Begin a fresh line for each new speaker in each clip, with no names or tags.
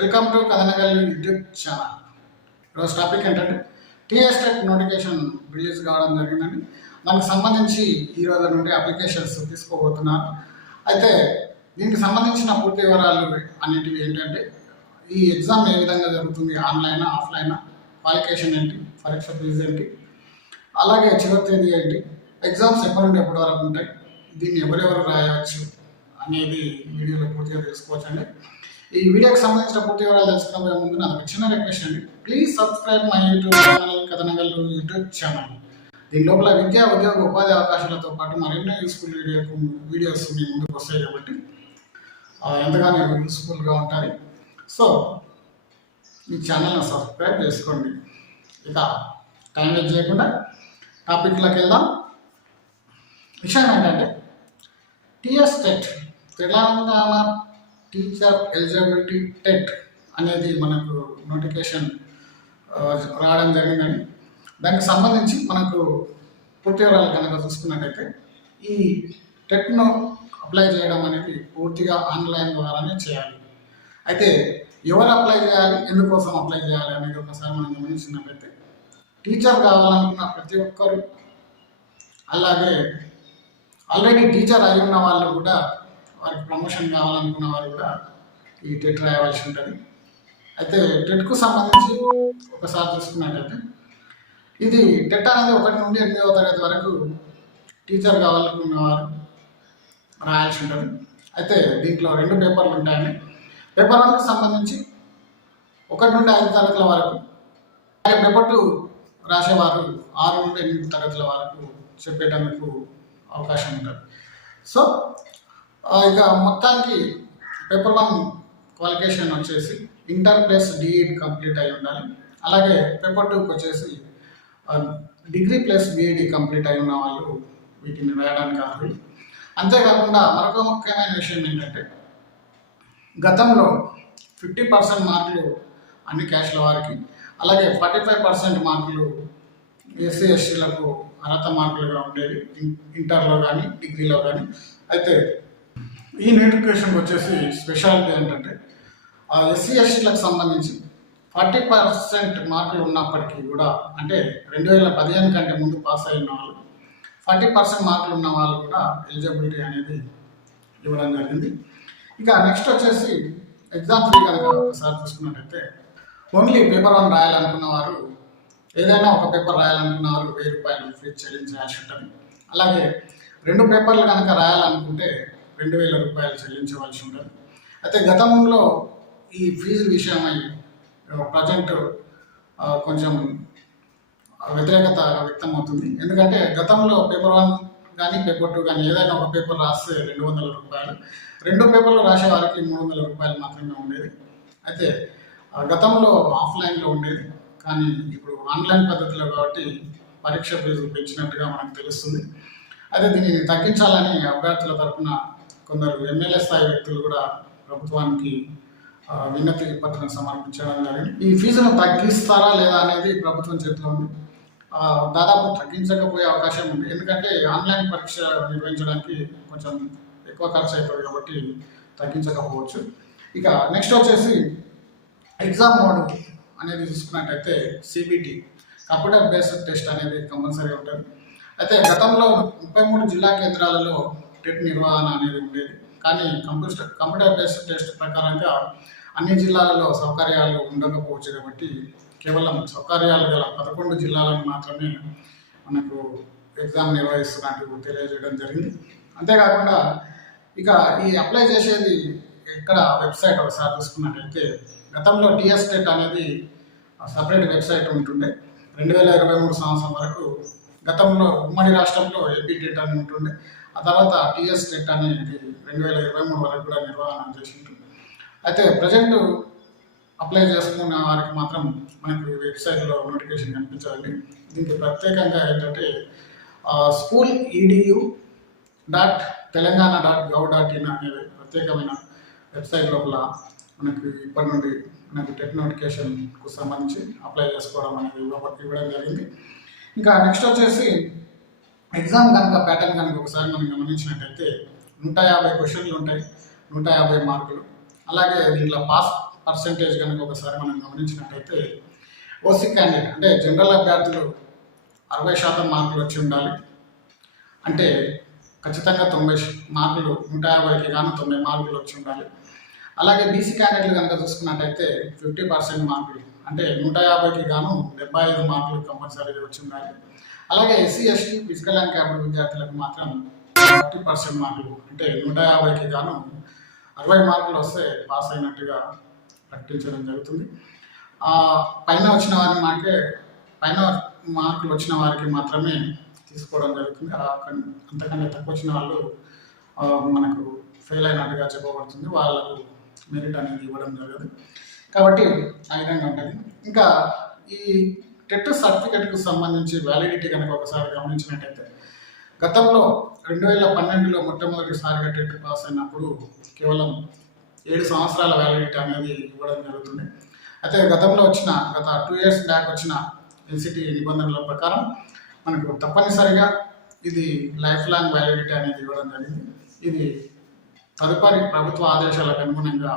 Welcome to Kathanagal YouTube channel ఈరోజు topic ఏంటంటే TS TET notification release కావడం జరిగిందండి. దానికి సంబంధించి ఈ రోజు నుండి అప్లికేషన్స్ తీసుకోబోతున్నారు. అయితే దీనికి సంబంధించిన పూర్తి వివరాలు అన్నిటివి ఏంటంటే ఈ ఎగ్జామ్ ఏ విధంగా జరుగుతుంది ఆన్లైన్ ఆఫ్లైన్ క్వాలిఫికేషన్ ఏంటి పరీక్ష ఫీజు ఏంటి అలాగే చివరి తేదీ ఏంటి ఎగ్జామ్స్ ఎప్పటి నుండి ఎప్పటి వరకు ఉంటాయి దీన్ని ఎవరెవరు రాయవచ్చు అనేది వీడియోలో పూర్తిగా తెలుసుకోవచ్చండి. ఈ వీడియోకి సంబంధించిన పూర్తి వివరాలు తెలుసుకునే ముందు నాకు చిన్న రిక్వెస్ట్ అండి. Please subscribe my YouTube channel కథనగల్లు YouTube channel దీని లోపల విద్యా ఉద్యోగ ఉపాధి అవకాశాలతో పాటు మరెన్నో యూస్ఫుల్ వీడియో వీడియోస్ మీ ముందుకు వస్తాయి కాబట్టి ఎంతగానో యూస్ఫుల్గా ఉంటుంది సో ఈ ఛానల్ని సబ్స్క్రైబ్ చేసుకోండి. ఇక టైం వేస్ట్ చేయకుండా టాపిక్లోకి వెళ్దాం. విషయం ఏంటంటే TS TET Telangana teacher eligibility TET అనేది మనకు నోటిఫికేషన్ రావడం జరిగిందండి. దానికి సంబంధించి మనకు పూర్తి వివరాలు కనుక చూసుకున్నట్టయితే ఈ టెట్ను అప్లై చేయడం అనేది పూర్తిగా ఆన్లైన్ ద్వారానే చేయాలి. అయితే ఎవరు అప్లై చేయాలి ఎందుకోసం అప్లై చేయాలి అనేది ఒకసారి మనం గమనించినట్లయితే టీచర్ కావాలనుకున్న ప్రతి ఒక్కరు అలాగే ఆల్రెడీ టీచర్ అయి ఉన్న వాళ్ళు కూడా వారికి ప్రమోషన్ కావాలనుకున్న వారు కూడా ఈ టెట్ రాయవలసి ఉంటుంది. అయితే టెట్కు సంబంధించి ఒకసారి చూసుకున్నట్టయితే ఇది టెట్ అనేది ఒకటి నుండి ఎనిమిదవ తరగతి వరకు టీచర్ కావాలనుకున్న వారు రాయాల్సి ఉంటుంది. అయితే దీంట్లో రెండు పేపర్లు ఉంటాయని పేపర్ వన్కి సంబంధించి ఒకటి నుండి ఐదు తరగతుల వరకు పేపర్ టూ రాసేవారు ఆరు నుండి ఎనిమిది తరగతుల వరకు చెప్పేటందుకు అవకాశం ఉంటుంది. సో ఇక మొత్తానికి పేపర్ వన్ క్వాలిఫికేషన్ వచ్చేసి ఇంటర్ ప్లస్ డిఈడ్ కంప్లీట్ అయి ఉండాలి. అలాగే పేపర్ టూకి వచ్చేసి డిగ్రీ ప్లస్ బీఈడి కంప్లీట్ అయి ఉన్న వాళ్ళు వీటిని రాయడానికి అర్హులు అంతేకాకుండా మరొక ముఖ్యమైన విషయం ఏంటంటే గతంలో ఫిఫ్టీ పర్సెంట్ మార్కులు అన్ని క్యాష్ల వారికి అలాగే ఫార్టీ ఫైవ్ పర్సెంట్ మార్కులు ఎస్సీ ఎస్టీలకు అర్హత మార్కులుగా ఉండేవి ఇంటర్లో కానీ డిగ్రీలో కానీ అయితే ఈ నోటిఫికేషన్కి వచ్చేసి స్పెషాలిటీ ఏంటంటే ఆ ఎస్సీ ఎస్టీలకు సంబంధించి ఫార్టీ పర్సెంట్ మార్కులు ఉన్నప్పటికీ కూడా అంటే రెండు వేల పదిహేను కంటే ముందు పాస్ అయిన వాళ్ళు ఫార్టీ పర్సెంట్ మార్కులు ఉన్న వాళ్ళు కూడా ఎలిజిబిలిటీ అనేది ఇవ్వడం జరిగింది. ఇక నెక్స్ట్ వచ్చేసి ఎగ్జామ్ ఫీ కనుక ఒకసారి చూసుకున్నట్టయితే ఓన్లీ పేపర్ వన్ రాయాలనుకున్న వారు ఏదైనా ఒక పేపర్ రాయాలనుకున్న వారు వెయ్యి రూపాయలు ఫీజు చెల్లించాల్సి ఉంటుంది. అలాగే రెండు పేపర్లు కనుక రాయాలనుకుంటే రెండు వేల రూపాయలు చెల్లించవలసి ఉంటుంది అయితే గతంలో ఈ ఫీజు విషయమై ప్రజెంట్ కొంచెం వ్యతిరేకత వ్యక్తం అవుతుంది ఎందుకంటే గతంలో పేపర్ వన్ కానీ పేపర్ టూ కానీ ఏదైనా ఒక పేపర్ రాస్తే రెండు వందల రూపాయలు. రెండు పేపర్లు రాసే వారికి మూడు వందల రూపాయలు మాత్రమే ఉండేది. అయితే గతంలో ఆఫ్లైన్లో ఉండేది. కానీ ఇప్పుడు ఆన్లైన్ పద్ధతిలో కాబట్టి పరీక్ష ఫీజు పెంచినట్టుగా మనకు తెలుస్తుంది. అయితే దీనిని తగ్గించాలని అభ్యర్థుల తరఫున కొందరు ఎమ్మెల్యే స్థాయి వ్యక్తులు కూడా ప్రభుత్వానికి విన్నతి పత్రం సమర్పించడం జరిగింది. ఈ ఫీజును తగ్గిస్తారా లేదా అనేది ప్రభుత్వం చేతిలో ఉంది. దాదాపు తగ్గించకపోయే అవకాశం ఉంది. ఎందుకంటే ఆన్లైన్ పరీక్ష నిర్వహించడానికి కొంచెం ఎక్కువ ఖర్చు అవుతుంది కాబట్టి తగ్గించకపోవచ్చు. ఇక నెక్స్ట్ వచ్చేసి ఎగ్జామ్ మోడ్ అనేది చూసుకున్నట్టయితే సిబిటి కంప్యూటర్ బేస్డ్ టెస్ట్ అనేది కంపల్సరీ ఉంటుంది. అయితే గతంలో ముప్పై మూడు జిల్లా కేంద్రాలలో టెట్ నిర్వహణ అనేది ఉండేది. కానీ కంప్యూటర్ కంప్యూటర్ బేస్డ్ టెస్ట్ ప్రకారంగా అన్ని జిల్లాలలో సౌకర్యాలు ఉండకపోవచ్చు కాబట్టి కేవలం సౌకర్యాలు గల పదకొండు జిల్లాలను మాత్రమే మనకు ఎగ్జామ్ నిర్వహిస్తున్నట్టు తెలియజేయడం జరిగింది. అంతేకాకుండా ఇక ఈ అప్లై చేసేది ఇక్కడ వెబ్సైట్ ఒకసారి చూసుకున్నట్టయితే గతంలో టిఎస్ టెట్ అనేది సపరేట్ వెబ్సైట్ ఉంటుండే. రెండు వేల ఇరవై మూడు సంవత్సరం వరకు గతంలో ఉమ్మడి రాష్ట్రంలో ఏపీ టెట్ అని ఉంటుండే. ఆ తర్వాత టీఎస్ టెట్ అనేది రెండు వేల ఇరవై మూడు వరకు కూడా నిర్వహణ చేసింది అయితే ప్రజెంట్ అప్లై చేసుకున్న వారికి మాత్రం మనకు వెబ్సైట్లో నోటిఫికేషన్ కనిపించాలి దీనికి ప్రత్యేకంగా ఏంటంటే school EDU dot Telangana dot gov dot in అనే ప్రత్యేకమైన వెబ్సైట్ లోపల మనకి ఇప్పటి నుండి మనకి టెట్ నోటిఫికేషన్కు సంబంధించి అప్లై చేసుకోవడం అనేది ఇవ్వడం జరిగింది. ఇంకా నెక్స్ట్ వచ్చేసి ఎగ్జామ్ కనుక ప్యాటర్న్ కనుక ఒకసారి మనం గమనించినట్టయితే నూట యాభై క్వశ్చన్లు ఉంటాయి నూట యాభై మార్కులు అలాగే దీంట్లో పాస్ పర్సంటేజ్ కనుక ఒకసారి మనం గమనించినట్టయితే ఓసీ క్యాండిడేట్ అంటే జనరల్ అభ్యర్థులు అరవై శాతం మార్కులు వచ్చి ఉండాలి. అంటే ఖచ్చితంగా తొంభై మార్కులు నూట యాభైకి గాను తొంభై మార్కులు వచ్చి ఉండాలి. అలాగే బీసీ క్యాండిడేట్లు కనుక చూసుకున్నట్టయితే ఫిఫ్టీ పర్సెంట్ మార్కులు అంటే నూట యాభైకి గాను డెబ్బై ఐదు మార్కులు కంపల్సరీగా వచ్చి అలాగే SC ST physical and capital విద్యార్థులకు మాత్రం ఫిఫ్టీ పర్సెంట్ మార్కులు అంటే నూట యాభైకి గాను అరవై మార్కులు వస్తే పాస్ అయినట్టుగా ప్రకటించడం జరుగుతుంది. పైన వచ్చిన వారి మాకే పైన మార్కులు వచ్చిన వారికి మాత్రమే తీసుకోవడం జరుగుతుంది. అంతకంటే తక్కువ వచ్చిన వాళ్ళు మనకు ఫెయిల్ అయినట్టుగా చెప్పబడుతుంది. వాళ్ళకు మెరిట్ అనేది ఇవ్వడం జరగదు. కాబట్టి ఆ విధంగా ఉంటుంది. ఇంకా ఈ టెట్ సర్టిఫికెట్కు సంబంధించి వ్యాలిడిటీ కనుక ఒకసారి గమనించినట్టయితే గతంలో రెండు వేల పన్నెండులో మొట్టమొదటిసారిగా టెట్ పాస్ అయినప్పుడు కేవలం ఏడు సంవత్సరాల వ్యాలిడిటీ అనేది ఇవ్వడం జరుగుతుంది. అయితే గతంలో వచ్చిన గత టూ ఇయర్స్ బ్యాక్ వచ్చిన ఎన్సిటీ నిబంధనల ప్రకారం మనకు తప్పనిసరిగా ఇది లైఫ్ లాంగ్ వ్యాలిడిటీ అనేది ఇవ్వడం జరిగింది. ఇది తదుపరి ప్రభుత్వ ఆదేశాలకు అనుగుణంగా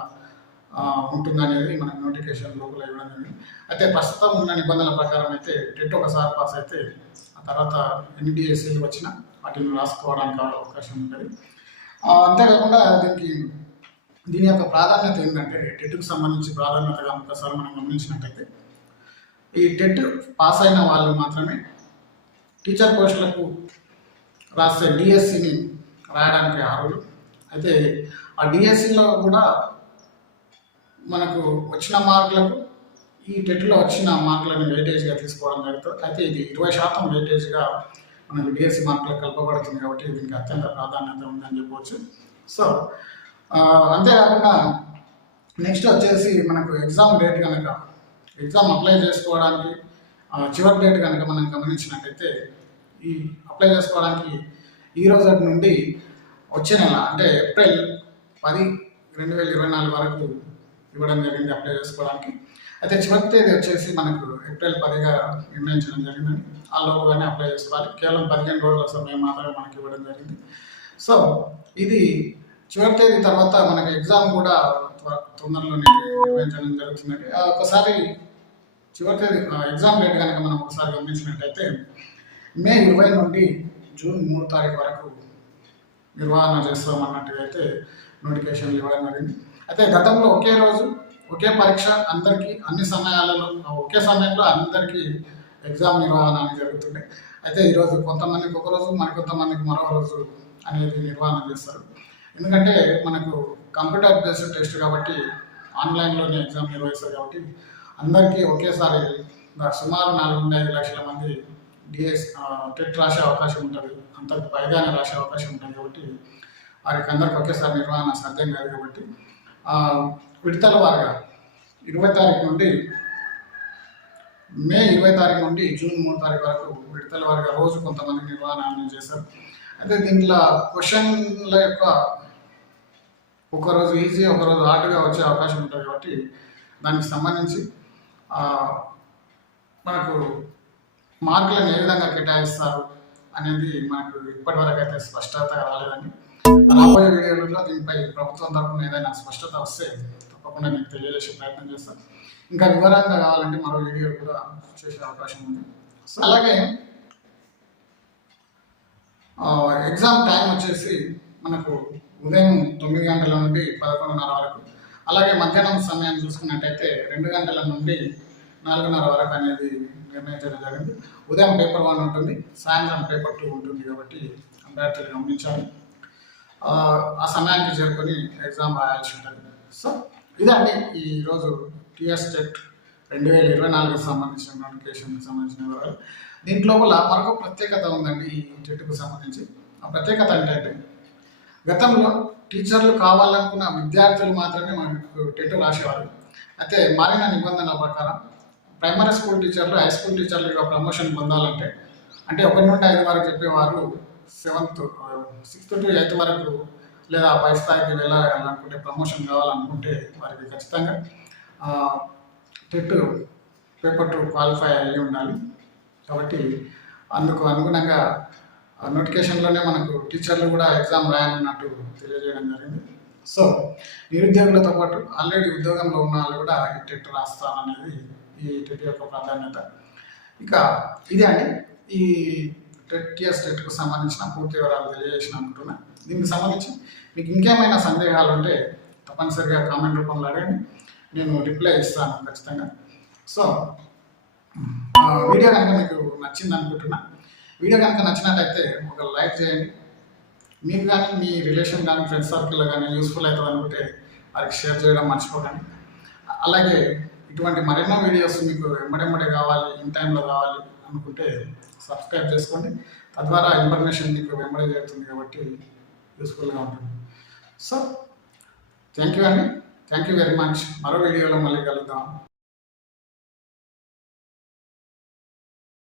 ఉంటుందనేది మనకు నోటిఫికేషన్ లోపల ఇవ్వడం జరిగింది. అయితే ప్రస్తుతం ఉన్న నిబంధనల ప్రకారం అయితే టెట్ ఒకసారి పాస్ అయితే ఆ తర్వాత ఎన్డిఎస్సీలు వచ్చిన వాటిని రాసుకోవడానికి అవకాశం ఉంటుంది. అంతేకాకుండా దీనికి దీని యొక్క ప్రాధాన్యత ఏంటంటే టెట్కు సంబంధించి ప్రాధాన్యతగా ఒకసారి మనం గమనించినట్టయితే ఈ టెట్ పాస్ అయిన వాళ్ళు మాత్రమే టీచర్ పోస్టులకు రాసే డిఎస్సిని రాయడానికి అర్హులు. అయితే ఆ డిఎస్సిలో కూడా మనకు వచ్చిన మార్కులకు ఈ టెట్లో వచ్చిన మార్కులను వెయిటేజ్గా తీసుకోవడం జరుగుతుంది అయితే ఇది ఇరవై శాతం వెయిటేజ్గా మనకు డిఎస్సి మార్కులకు కలపబడుతుంది కాబట్టి దీనికి అత్యంత ప్రాధాన్యత ఉందని చెప్పవచ్చు సో అంతేకాకుండా నెక్స్ట్ వచ్చేసి మనకు ఎగ్జామ్ డేట్ కనుక ఎగ్జామ్ అప్లై చేసుకోవడానికి చివరి డేట్ కనుక మనం గమనించినట్టయితే ఈ అప్లై చేసుకోవడానికి ఈ రోజు నుండి వచ్చే నెల అంటే ఏప్రిల్ పది రెండు వేల ఇరవై నాలుగు వరకు ఇవ్వడం జరిగింది అప్లై చేసుకోవడానికి. అయితే చివరి తేదీ వచ్చేసి మనకు ఏప్రిల్ పదిగా నిర్ణయించడం జరిగిందని ఆ లోపుగానే అప్లై చేసుకోవాలి. కేవలం పదిహేను రోజుల సమయం మాత్రమే మనకి ఇవ్వడం జరిగింది. సో ఇది చివరి తేదీ తర్వాత మనకి ఎగ్జామ్ కూడా త్వ- తొందరలోనే నిర్వహించడం జరుగుతుందండి. ఒకసారి చివరి తేదీ ఎగ్జామ్ డేట్ కనుక మనం ఒకసారి గమనించినట్టయితే మే ఇరవై నుండి జూన్ మూడు తారీఖు వరకు నిర్వహణ చేస్తామన్నట్టుగా అయితే నోటిఫికేషన్లు ఇవ్వడం జరిగింది. అయితే గతంలో ఒకే రోజు ఒకే పరీక్ష అందరికీ అన్ని సమయాలలో ఒకే సమయంలో అందరికీ ఎగ్జామ్ నిర్వహణ అనేది జరుగుతుండే. అయితే ఈరోజు కొంతమందికి ఒక రోజు మరికొంతమందికి మరో రోజు అనేది నిర్వహణ చేస్తారు. ఎందుకంటే మనకు కంప్యూటర్ బేస్డ్ టెస్ట్ కాబట్టి ఆన్లైన్లోనే ఎగ్జామ్ నిర్వహిస్తారు కాబట్టి అందరికీ ఒకేసారి సుమారు నాలుగు ఐదు లక్షల మంది డిఎస్ టెట్ రాసే అవకాశం ఉంటుంది. అంతకు పైగానే రాసే అవకాశం ఉంటుంది కాబట్టి వారికి అందరికీ ఒకేసారి నిర్వహణ సాధ్యం కాదు కాబట్టి విడతల వారుగా ఇరవై తారీఖు నుండి మే ఇరవై తారీఖు నుండి జూన్ మూడు తారీఖు వరకు విడతల వారిగా రోజు కొంతమంది నిర్వహణ చేశారు. అయితే దీంట్లో క్వశ్చన్ల యొక్క ఒకరోజు ఈజీ ఒకరోజు హార్డ్గా వచ్చే అవకాశం ఉంటుంది కాబట్టి దానికి సంబంధించి మనకు మార్కులను ఏ విధంగా కేటాయిస్తారు అనేది మనకు ఇప్పటివరకు అయితే స్పష్టత రాలేదండి. రాబోయే వీడియోలలో దీనిపై ప్రభుత్వం తరఫున ఏదైనా స్పష్టత వస్తే తప్పకుండా మీకు తెలియజేసే ప్రయత్నం చేస్తాను ఇంకా వివరంగా కావాలంటే మరో వీడియో కూడా చేసే అవకాశం ఉంది. సో అలాగే ఎగ్జామ్ టైం వచ్చేసి మనకు ఉదయం తొమ్మిది గంటల నుండి పదకొండున్నర వరకు. అలాగే మధ్యాహ్నం సమయం చూసుకున్నట్టయితే రెండు గంటల నుండి నాలుగున్నర వరకు అనేది నిర్ణయించడం జరిగింది. ఉదయం పేపర్ వన్ ఉంటుంది సాయంత్రం పేపర్ టూ ఉంటుంది కాబట్టి అభ్యర్థులు గమనించాలి. ఆ, సమయానికి చేరుకొని ఎగ్జామ్ రాయాల్సి ఉంటుంది. సో ఇదండి ఈరోజు టీఎస్ టెట్ రెండు వేల ఇరవై నాలుగుకి సంబంధించిన నోటిఫికేషన్కి సంబంధించిన వివరాలు. దీంట్ లోపల మరొక ప్రత్యేకత ఉందండి ఈ టెట్కు సంబంధించి. ఆ ప్రత్యేకత ఏంటంటే గతంలో టీచర్లు కావాలనుకున్న విద్యార్థులు మాత్రమే మనకు టెట్ రాసేవారు. అయితే మారిన నిబంధనల ప్రకారం ప్రైమరీ స్కూల్ టీచర్లు హై స్కూల్ టీచర్లుగా ప్రమోషన్ పొందాలంటే అంటే ఒకటి నుండి ఐదు వరకు చెప్పేవారు సెవెంత్ సిక్స్త్ టు ఎయిత్ వరకు లేదా పై స్థాయికి వెళ్ళాలనుకుంటే ప్రమోషన్ కావాలనుకుంటే వారికి ఖచ్చితంగా టెట్ పేపర్ టూ క్వాలిఫై అయ్యి ఉండాలి. కాబట్టి అందుకు అనుగుణంగా నోటిఫికేషన్లోనే మనకు టీచర్లు కూడా ఎగ్జామ్ రాయనున్నట్టు తెలియజేయడం జరిగింది. సో నిరుద్యోగులతో పాటు ఆల్రెడీ ఉద్యోగంలో ఉన్న వాళ్ళు కూడా ఈ టెట్ రాస్తారనేది ఈ టెట్ యొక్క ప్రాధాన్యత. ఇక ఇదే అండి. ఈ టెట్ టిఎస్ టెట్కు సంబంధించిన పూర్తి వివరాలు తెలియజేసిన అనుకుంటున్నా. దీనికి సంబంధించి మీకు ఇంకేమైనా సందేహాలు ఉంటే తప్పనిసరిగా కామెంట్ రూపంలో అడగండి. నేను రిప్లై ఇస్తాను ఖచ్చితంగా. సో వీడియో కనుక మీకు నచ్చింది అనుకుంటున్నా వీడియో కనుక నచ్చినట్టయితే ఒక లైక్ చేయండి. మీకు కానీ మీ రిలేషన్ కానీ ఫ్రెండ్స్ సర్కిల్లో కానీ యూస్ఫుల్ అవుతుంది అనుకుంటే వారికి షేర్ చేయడం మర్చిపోకండి. అలాగే ఇటువంటి మరెన్నో వీడియోస్ మీకు ఎమ్మడెమ్మడే కావాలి ఇన్ టైంలో కావాలి అనుకుంటే సబ్స్క్రైబ్ చేసుకోండి. తద్వారా ఇన్ఫర్మేషన్ మీకు వెంబడే జరుగుతుంది కాబట్టి యూస్ఫుల్గా ఉంటుంది. సో థ్యాంక్ యూ అండి. Thank you very much. మరో వీడియోలో మళ్ళీ కలుద్దాం.